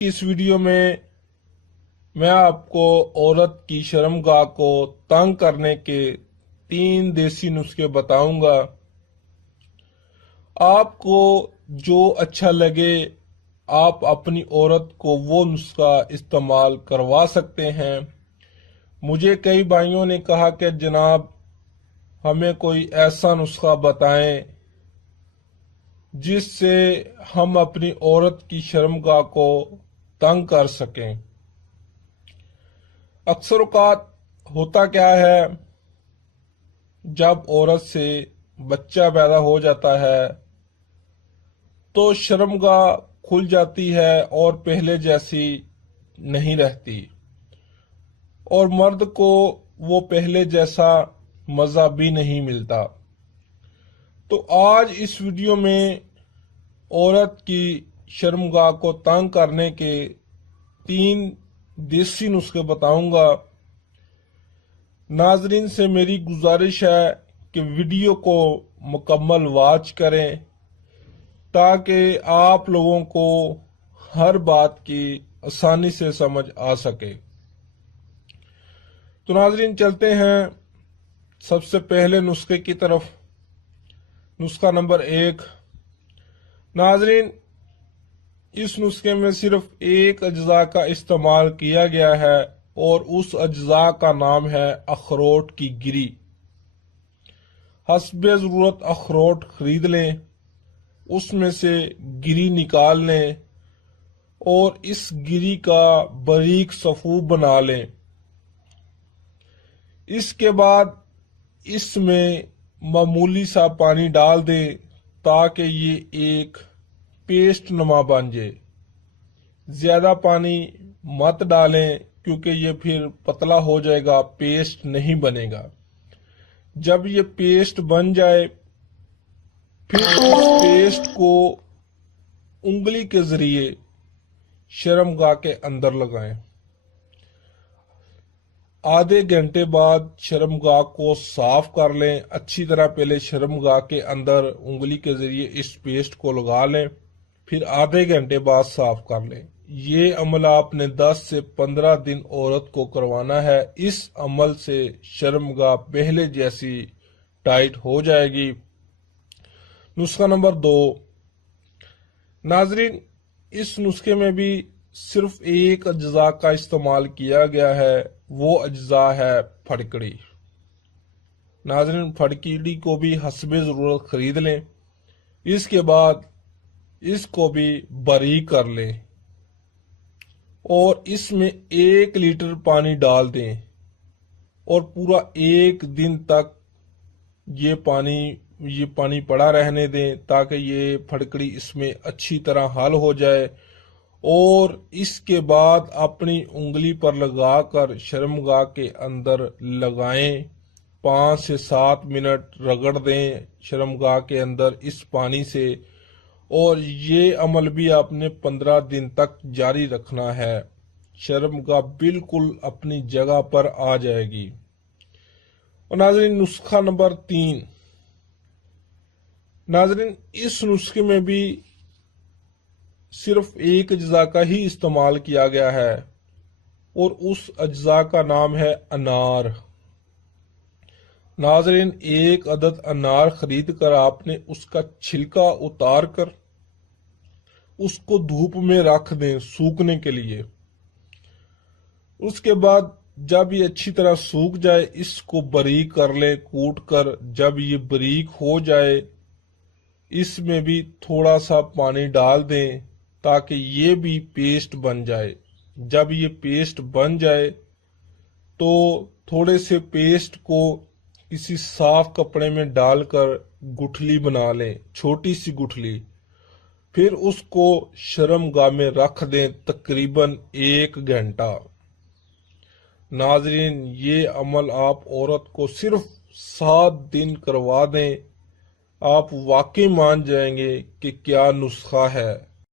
اس video میں آپ کو عورت کی شرمگاہ کو تنگ کرنے کے 3 دیسی نسخے بتاؤں گا۔ آپ کو جو اچھا لگے آپ اپنی عورت کو وہ نسخہ استعمال کروا سکتے ہیں۔ مجھے کئی بھائیوں نے کہا کہ جناب ہمیں کوئی ایسا نسخہ بتائیں جس سے ہم اپنی عورت کی شرمگاہ کو تنگ کر سکیں۔ اکثر اوقات ہوتا کیا ہے، جب عورت سے بچہ پیدا ہو جاتا ہے تو شرمگاہ کھل جاتی ہے اور پہلے جیسی نہیں رہتی، اور مرد کو وہ پہلے جیسا مزہ بھی نہیں ملتا۔ تو آج اس ویڈیو میں عورت کی شرمگاہ کو تنگ کرنے کے 3 دیسی نسخے بتاؤں گا۔ ناظرین سے میری گزارش ہے کہ ویڈیو کو مکمل واچ کریں تاکہ آپ لوگوں کو ہر بات کی آسانی سے سمجھ آ سکے۔ تو ناظرین چلتے ہیں سب سے پہلے نسخے کی طرف۔ نسخہ نمبر 1۔ ناظرین اس نسخے میں صرف ایک اجزاء کا استعمال کیا گیا ہے اور اس اجزاء کا نام ہے اخروٹ کی گری۔ حسب ضرورت اخروٹ خرید لیں، اس میں سے گری نکال لیں اور اس گری کا باریک صفو بنا لیں۔ اس کے بعد اس میں معمولی سا پانی ڈال دیں تاکہ یہ ایک پیسٹ نما بن جائے۔ زیادہ پانی مت ڈالیں کیونکہ یہ پھر پتلا ہو جائے گا، پیسٹ نہیں بنے گا۔ جب یہ پیسٹ بن جائے پھر اس پیسٹ کو انگلی کے ذریعے شرمگاہ کے اندر لگائیں۔ آدھے گھنٹے بعد شرمگاہ کو صاف کر لیں۔ اچھی طرح پہلے شرمگاہ کے اندر انگلی کے ذریعے اس پیسٹ کو لگا لیں، پھر آدھے گھنٹے بعد صاف کر لیں۔ یہ عمل آپ نے 10 سے 15 دن عورت کو کروانا ہے۔ اس عمل سے شرمگاہ پہلے جیسی ٹائٹ ہو جائے گی۔ نسخہ نمبر 2۔ ناظرین اس نسخے میں بھی صرف ایک اجزاء کا استعمال کیا گیا ہے، وہ اجزاء ہے پھٹکڑی۔ ناظرین پھٹکڑی کو بھی حسب ضرورت خرید لیں، اس کے بعد اس کو بھی باریک کر لیں اور اس میں 1 لیٹر پانی ڈال دیں اور پورا 1 دن تک یہ پانی پڑا رہنے دیں تاکہ یہ پھٹکڑی اس میں اچھی طرح حل ہو جائے، اور اس کے بعد اپنی انگلی پر لگا کر شرمگاہ کے اندر لگائیں۔ 5 سے 7 منٹ رگڑ دیں شرمگاہ کے اندر اس پانی سے، اور یہ عمل بھی آپ نے 15 دن تک جاری رکھنا ہے۔ شرمگاہ بالکل اپنی جگہ پر آ جائے گی۔ اور ناظرین نسخہ نمبر 3۔ ناظرین اس نسخے میں بھی صرف ایک اجزاء کا ہی استعمال کیا گیا ہے اور اس اجزاء کا نام ہے انار۔ ناظرین 1 عدد انار خرید کر آپ نے اس کا چھلکا اتار کر اس کو دھوپ میں رکھ دیں سوکھنے کے لیے۔ اس کے بعد جب یہ اچھی طرح سوکھ جائے اس کو باریک کر لیں کوٹ کر۔ جب یہ باریک ہو جائے اس میں بھی تھوڑا سا پانی ڈال دیں تاکہ یہ بھی پیسٹ بن جائے۔ جب یہ پیسٹ بن جائے تو تھوڑے سے پیسٹ کو کسی صاف کپڑے میں ڈال کر گٹھلی بنا لیں، چھوٹی سی گٹھلی، پھر اس کو شرمگاہ میں رکھ دیں تقریباً 1 گھنٹہ۔ ناظرین یہ عمل آپ عورت کو صرف 7 دن کروا دیں، آپ واقعی مان جائیں گے کہ کیا نسخہ ہے۔